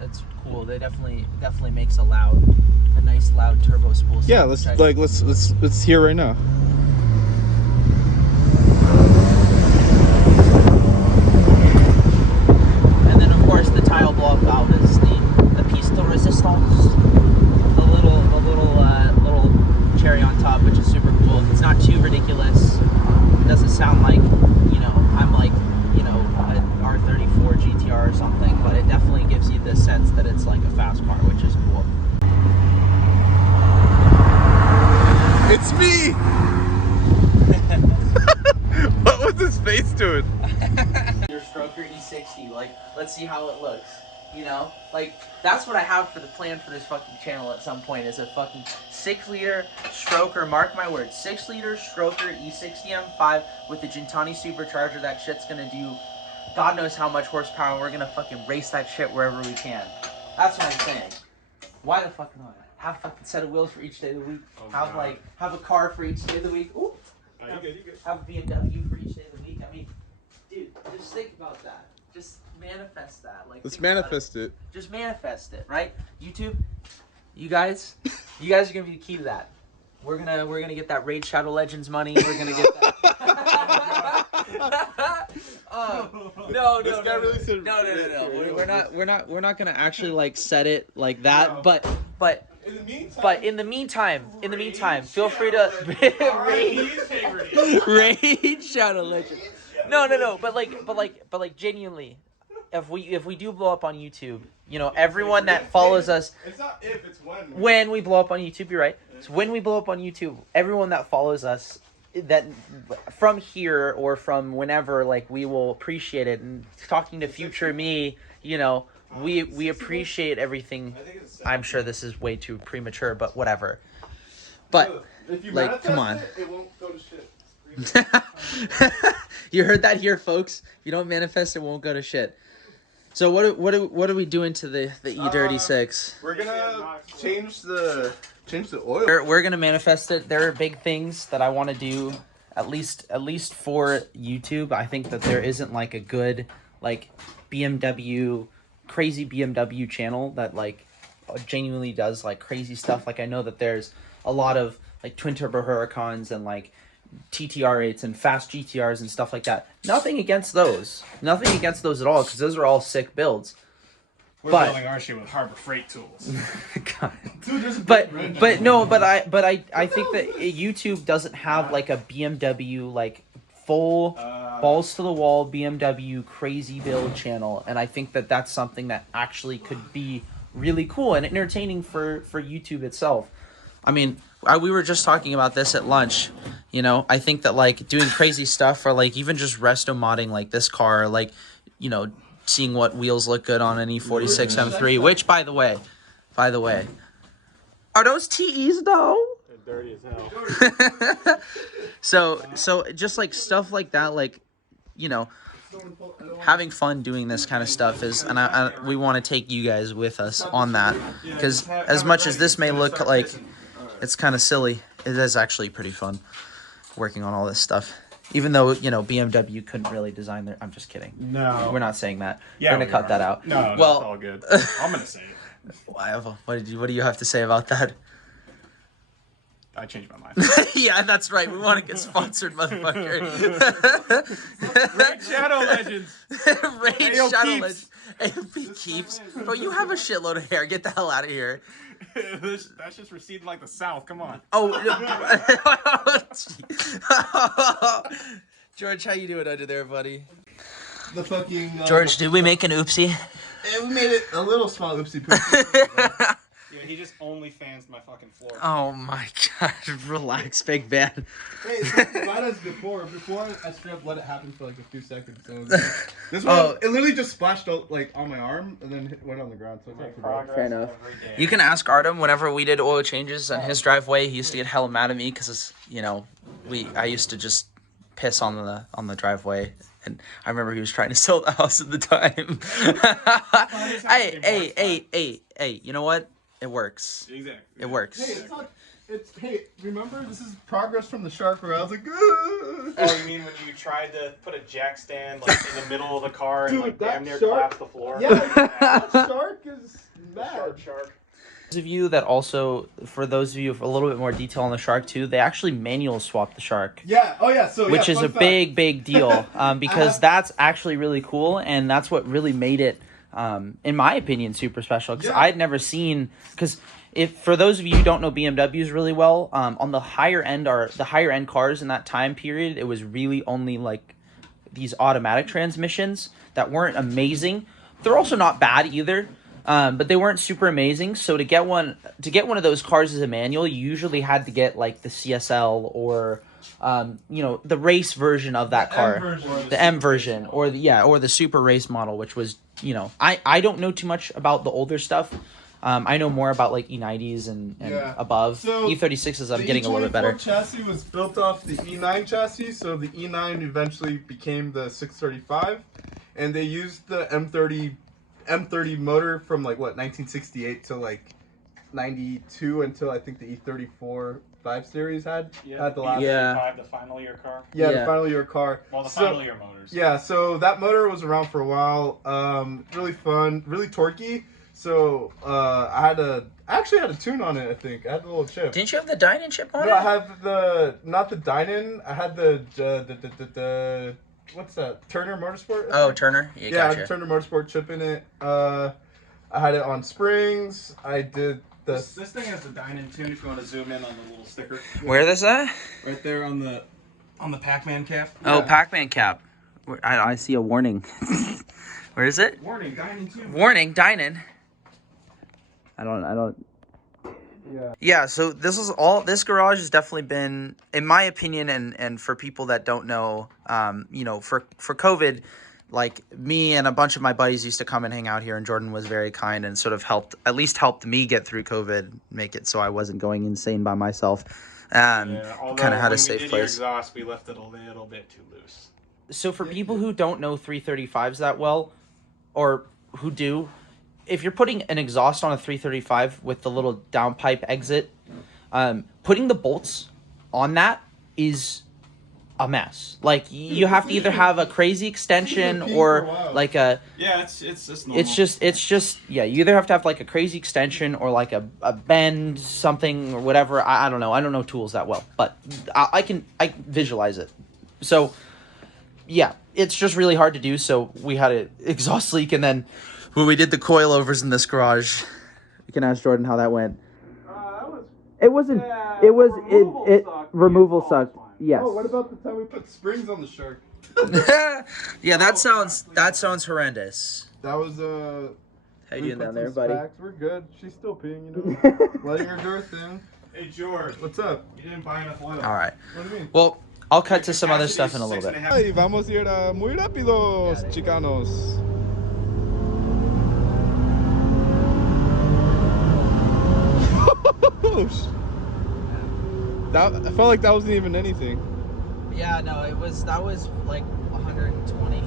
That's cool. They definitely makes a nice loud turbo spool sound. Yeah, let's hear right now. And then of course the tile blow-up valve is the piece de resistance, the little cherry on top, which is super cool. It's not too ridiculous. It doesn't sound like, you know, I'm like, you know, an R34 GTR or something, but it definitely gives you the sense that it's like a fast car, which is cool. It's me. What was his face doing? Your Stroker E60, like, let's see how it looks. You know, like, that's what I have for the plan for this fucking channel at some point, is a fucking 6-liter Stroker, mark my words, 6-liter Stroker E60 M5 with the Gintani supercharger. That shit's gonna do God knows how much horsepower. We're gonna fucking race that shit wherever we can. That's what I'm saying. Why the fuck not? Have a fucking set of wheels for each day of the week. Have a car for each day of the week. Ooh. You good. Have a BMW for each day of the week. I mean, dude, just think about that. Just manifest that. Like, let's manifest it. Just manifest it, right? YouTube, you guys are gonna be the key to that. We're gonna get that Raid Shadow Legends money. We're gonna get that. No. We're not gonna actually like set it like that. No. But in the meantime, feel free to Raid Shadow Legends. No. But like genuinely, if we do blow up on YouTube, you know, everyone that follows us. It's not if, it's when. When we blow up on YouTube, you're right. So when we blow up on YouTube, everyone that follows us, that from here or from whenever, like, we will appreciate it. And talking to future me, you know, we appreciate everything. I'm sure this is way too premature, but whatever. But if you like, come on. It won't go to shit. You heard that here, folks. If you don't manifest, it won't go to shit. So what are we doing to the E36? We're gonna change the oil. We're gonna manifest it. There are big things that I want to do, at least for YouTube. I think that there isn't like a good like crazy BMW channel that like genuinely does like crazy stuff. Like, I know that there's a lot of like twin turbo Huracans and like TTR8s and fast GTRs and stuff like that. Nothing against those at all, because those are all sick builds. We're building our shit with Harbor Freight tools. God. But I think that YouTube doesn't have like a BMW like full balls to the wall BMW crazy build channel, and I think that that's something that actually could be really cool and entertaining for YouTube itself. I mean, we were just talking about this at lunch. You know, I think that like doing crazy stuff, or like even just resto modding like this car, like, you know, seeing what wheels look good on an E36 M3, which by the way, are those TEs though? They're dirty as hell. So just like stuff like that, like, you know, having fun doing this kind of stuff is, and we want to take you guys with us on that, because as much as this may look like it's kind of silly, it is actually pretty fun working on all this stuff. Even though, you know, BMW couldn't really design their... I'm just kidding. No. We're not saying that. Yeah, we're going to cut that out. No, well, that's all good. I'm going to say it. What do you have to say about that? I changed my mind. Yeah, that's right. We want to get sponsored, motherfucker. Raid Shadow Legends. Raid Shadow Legends. AOP keeps. Bro, you have a shitload of hair. Get the hell out of here. That's just receding like the South. Come on. Oh. George, how you doing under there, buddy? The fucking... George, did we make an oopsie? Yeah, we made it a little small oopsie. Yeah, he just only fans my fucking floor. Oh my god, relax, big man. Hey, it's not as bad as before. Before, I straight up let it happen for like a few seconds. So this one, it literally just splashed out like on my arm and then went on the ground. So it's fair enough. You can ask Artem whenever we did oil changes on his driveway. He used to get hella mad at me because, you know, I used to just piss on the driveway. And I remember he was trying to sell the house at the time. Hey, you know what? It works. Exactly. It works. Hey, it's not... Hey, remember, this is progress from the shark where I was like, Oh, you mean when you tried to put a jack stand like in the middle of the car and like damn near collapse the floor? Yeah, that shark is Of you that also, for those of you with a little bit more detail on the Shark too, they actually manual swapped the Shark. Yeah. Oh yeah. So which is a fact. big deal because that's actually really cool, and that's what really made it, in my opinion, super special. Because I'd never seen, because if for those of you who don't know BMWs really well, on the higher end cars in that time period, it was really only like these automatic transmissions that weren't amazing. They're also not bad either. But they weren't super amazing. So to get one of those cars as a manual, you usually had to get like the CSL or, the race version of that car, the M version, or the super race model, which was, I don't know too much about the older stuff. I know more about like E90s and above. So E36s, I'm getting a little bit better. The chassis was built off the E9 chassis, so the E9 eventually became the 635, and they used the M30 motor from like 1968 to like 92 until I think the E34 5 Series had the last the final year car. The final year car. Well, the final year motors. Yeah, so that motor was around for a while. Really fun, really torquey. So I actually had a tune on it. I think I had the little chip. Didn't you have the Dynan chip on it? No, I have not the Dynan. I had the what's that? Turner Motorsport? Oh, Turner? Yeah, I had Turner Motorsport chip in it. I had it on springs. I did this thing has the Dynan tune if you want to zoom in on the little sticker. Where is at? Right there on the Pac-Man cap. Oh, Pac-Man cap. I see a warning. Where is it? Warning, Dynan tune. Warning, Dynan. I don't. Yeah, so this garage has definitely been, in my opinion, and for people that don't know, for COVID, like me and a bunch of my buddies used to come and hang out here, and Jordan was very kind and sort of helped me get through COVID, make it so I wasn't going insane by myself. Kind of had a safe place. Your exhaust, we left it a little bit too loose. So for people who don't know 335s that well, or who do, if you're putting an exhaust on a 335 with the little downpipe exit, putting the bolts on that is a mess. Like you have to either have a crazy extension or like a it's just normal. It's just you either have to have like a crazy extension or like a bend something or whatever. I don't know. I don't know tools that well, but I visualize it. So yeah, it's just really hard to do. So we had an exhaust leak, and then when we did the coilovers in this garage, you can ask Jordan how that went. Removal sucked. Yes. Oh, what about the time we put springs on the Shark? Yeah, that sounds horrendous. That was How you doing down there, buddy? We're good. She's still peeing, letting her girth in. Hey George, what's up? You didn't buy enough oil. All right. What do you mean? Well, I'll cut to some other stuff in a little bit. Ay, vamos a ir muy rápidos, chicanos. I felt like that wasn't even anything. Yeah, no, that was like 120.